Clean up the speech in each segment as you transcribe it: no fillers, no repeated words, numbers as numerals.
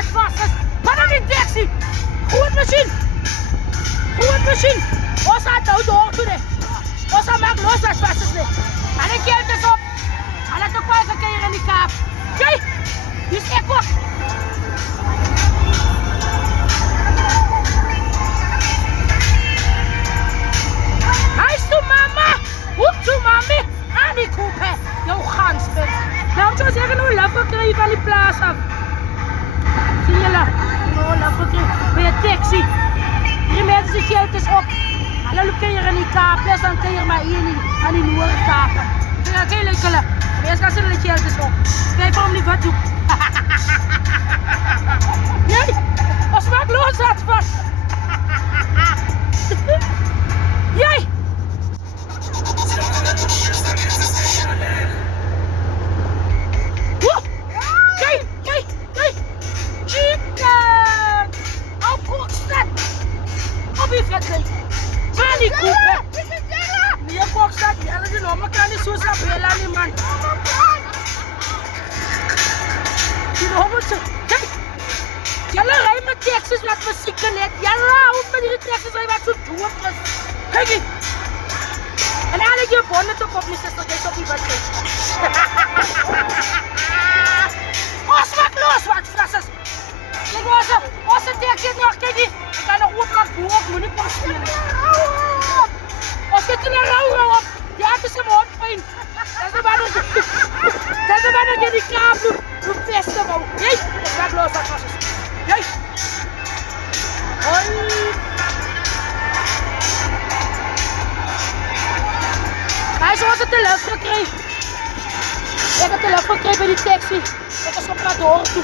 wat vast is. Wat dan die taxi? Goed machine. Goed machine. Ons gaat nou door toe, nee. Ons gaan maak los wat vast is, nee. En ik kijk eens op. En laat de kwaai gekeren in die kaap. Kijk, die is echt wat. Hij is toe, mama. Hoep toe, mami. Aan die koep, hè. Jouw ganspunt. Nou, ik zou zeggen, nou, laf gekregen van die plaats af. Zie je dat? Nou, laf gekregen. Bij je taxi. Die mensen zich geld is op. Alle lopen hier in die kaap. Dus dan kun je maar hier aan die nieuwe kapen. Ja, kijk, lekker. Eerst gaan ze er geld is op. Kijk waarom niet wat doen. Nee, als we het los laten vast. Jij! Woe! Kijk, kijk, kijk! Chicken! Op kokstad! Op je vet, kijk! Waar die koep, hè? Nee, kokstad, jelle die noem, kan niet zo snel bellen, die man. Die noem het zo. Kijk! Jelle rijdt met taxis met muziek net. Jelle houdt met die taxis rijdt wat zo dood is. Kijk eens! En eigenlijk je bonnen toch op, mijn zuster, kijk op die wat kijk. Ons maak los, wat frasses. Kijk onze taxi nog, kijk die. Ik ga nog op naar boven, moet niet pas spelen. Ons zit er een rauw op. Ja, het is hem hondpijn. Dat is de man dat je die kraam doet pesten, man. Jee, ons maak los, wat frasses. Jee. Hoi. Hij is onze telefoon gekregen. Ik heb een telefoon gekregen bij die taxi. Ik is op naar door toe.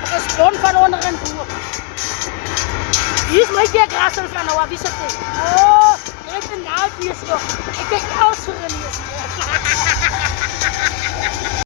Het is blond van onder en door. Hier is mijn kijk rassel van nou, wie zit dit? Oh, ik denk een naald hier is toch. Ik denk,